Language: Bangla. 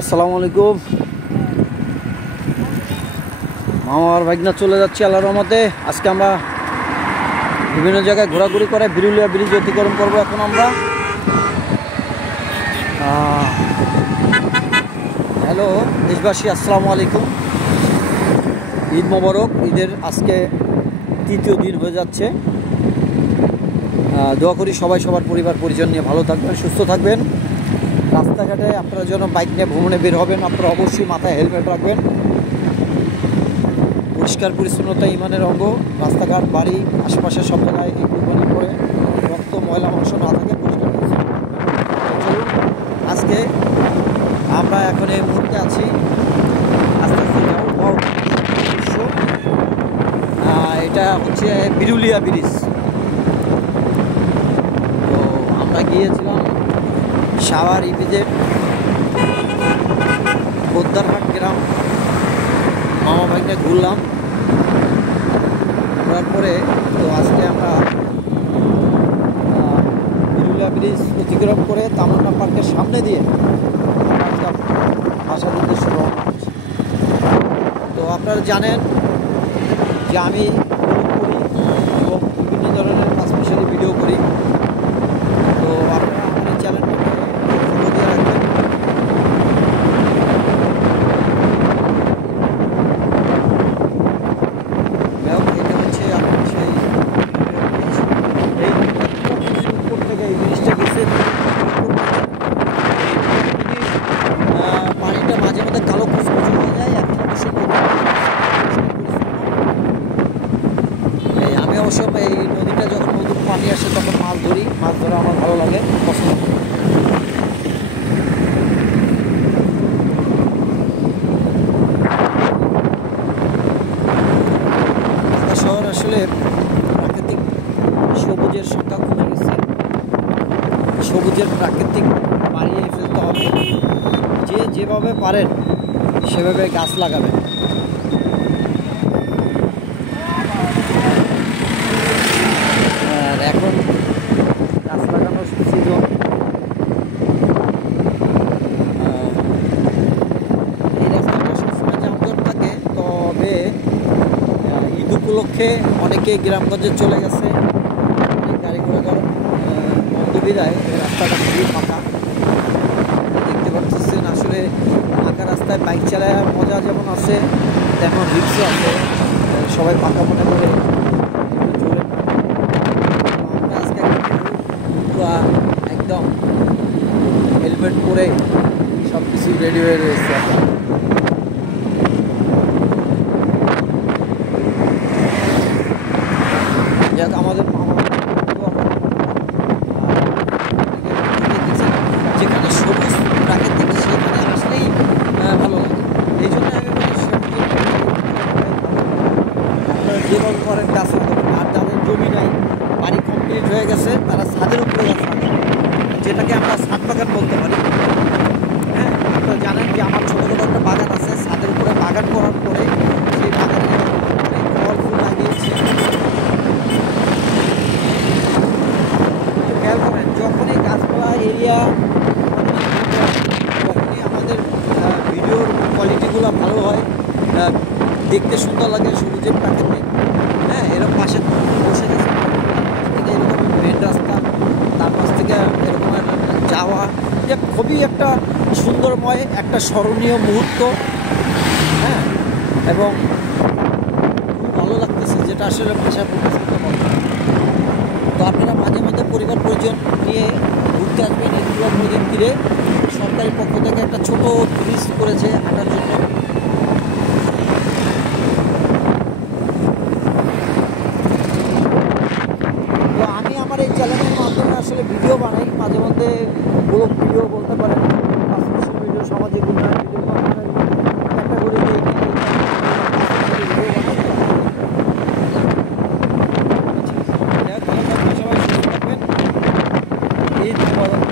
আসসালামু আলাইকুম। মামার ভাগনা চলে যাচ্ছি আল্লাহর রহমতে। আজকে আমরা বিভিন্ন জায়গায় ঘোরাঘুরি করে বিরুলিয়া ব্রিজ অতিক্রম করবো। এখন আমরা হ্যালো দেশবাসী, আসসালামু আলাইকুম। ঈদ মোবারক। ঈদের আজকে তৃতীয় দিন হয়ে যাচ্ছে। দোয়া করি সবাই সবার পরিবার পরিজন নিয়ে ভালো থাকবেন, সুস্থ থাকবেন। রাস্তাঘাটে আপনারা যেন বাইক নিয়ে ভ্রমণে বের হবেন, আপনারা অবশ্যই মাথায় হেলমেট রাখবেন। পরিষ্কার পরিচ্ছন্নতা ইমানের অঙ্গ। রাস্তাঘাট, বাড়ি, আশেপাশে সব জায়গায় এই কুরবানি করে রক্ত, ময়লা মাংস না থাকে পরিষ্কার পরিচ্ছন্ন। চলুন, আজকে আমরা এখন এই মুহূর্তে আছি আস্তে আস্তে যাবো দৃশ্য। এটা হচ্ছে বিরুলিয়া ব্রিজ। তো আমরা গিয়েছিলাম সাভার ইপিজেড বোদ্দারহাট গ্রাম। মামা ভাইকে ঘুরলাম, ঘোরার পরে তো আজকে আমরা বিরুলিয়া ব্রিজ অতিক্রম করে তামান্না পার্কের সামনে দিয়ে বাসার উদ্দেশ্যে রওনা হচ্ছি। তো আপনারা জানেন যে আমি করি এবং বিভিন্ন ধরনের স্পেশালি ভিডিও করি। তো আপনারা আমার এই চ্যানেলটাকে ফলো দিয়ে রাখবেন। এটা হচ্ছে আপনার সেই উপর থেকে এই ব্রিজটা গেছে। পানিটা মাঝে মধ্যে কালো কুচকুচো হয়ে যায়, এখন অবশ্য আমি অবশ্য এই নদীটা যখন নদীর পানি আসে তখন মাছ ধরি। মাছ ধরা আমার ভালো লাগে, পছন্দ করি। ঢাকা শহর আসলে প্রাকৃতিক সবুজের সংখ্যা কমে গেছে। সবুজের প্রাকৃতিক বাড়িয়ে ফেলতে হবে। যে যেভাবে পারেন সেভাবে গাছ লাগাবেন। আর এখন গাছ লাগানোর সিজন। এই রাস্তাটা সবসময় যানজট থাকে, তবে ঈদ উপলক্ষে অনেকে গ্রামগঞ্জে চলে গেছে। অনেক গাড়ি ঘোড়া বন্ধ বিদায় এই রাস্তাটা খুবই ফাঁকা দেখতে পাচ্ছেন। আসলে ফাঁকা রাস্তায় বাইক চালায় মজা যেমন আছে তেমন রিক্সও আছে। সবাই ফাঁকা মনে করে জোরে। আমরা আজকে একদম হেলমেট পরে সব কিছু রেডি হয়ে রয়েছে এখন। যাক, আমাদের যেখানে সবুজ প্রাকৃতিক সেখানে আসলেই ভালো লাগে। এই জন্য আমি আপনারা যেভাবে করেন গাছ লাগাবেন। আর যাদের জমি নাই, বাড়ি কমপ্লিট হয়ে গেছে, তারা ছাদের উপরে গাছ লাগাবেন, যেটাকে আমরা ছাদ বাগান বলতে পারি। হ্যাঁ, আপনারা জানেন যে আমার ছোটো ছোটো একটা বাগান আছে। ছাদের উপরে বাগান করার পরে সেই বাগানে অনেক ফল ফুল লাগিয়েছি। খেয়াল করেন, যখনই গাছপালা এরিয়া তখনই আমাদের ভিডিওর কোয়ালিটিগুলো ভালো হয়, দেখতে সুন্দর লাগে, সবুজের প্রাকৃতিক। হ্যাঁ, এরকম পাশে বসে গেছে এরকম মেন রাস্তা, তার পাশ থেকে এরকমের যাওয়া, যে খুবই একটা সুন্দরময় একটা স্মরণীয় মুহূর্ত। হ্যাঁ, এবং খুব ভালো লাগতেছে, যেটা আসলে ভাষায় প্রকাশ করতে পারবো। তো আপনারা মাঝে মধ্যে পরিবার পরিজন নিয়ে ঘুরতে আসবেন। এগুলো নদীর তীরে সরকারি পক্ষ থেকে একটা ছোট ব্রিজ করেছে হাঁটার জন্য। তো আমি আমার এই চ্যানেলের মাধ্যমে আসলে ভিডিও বানাই, মাঝে মধ্যে ব্লগ ভিডিও বলতে পারেন, সোশ্যাল ভিডিও, সামাজিক উন্নয়ন ভিডিও ক্যাটাগরি দিয়ে ঈদ মোবারক।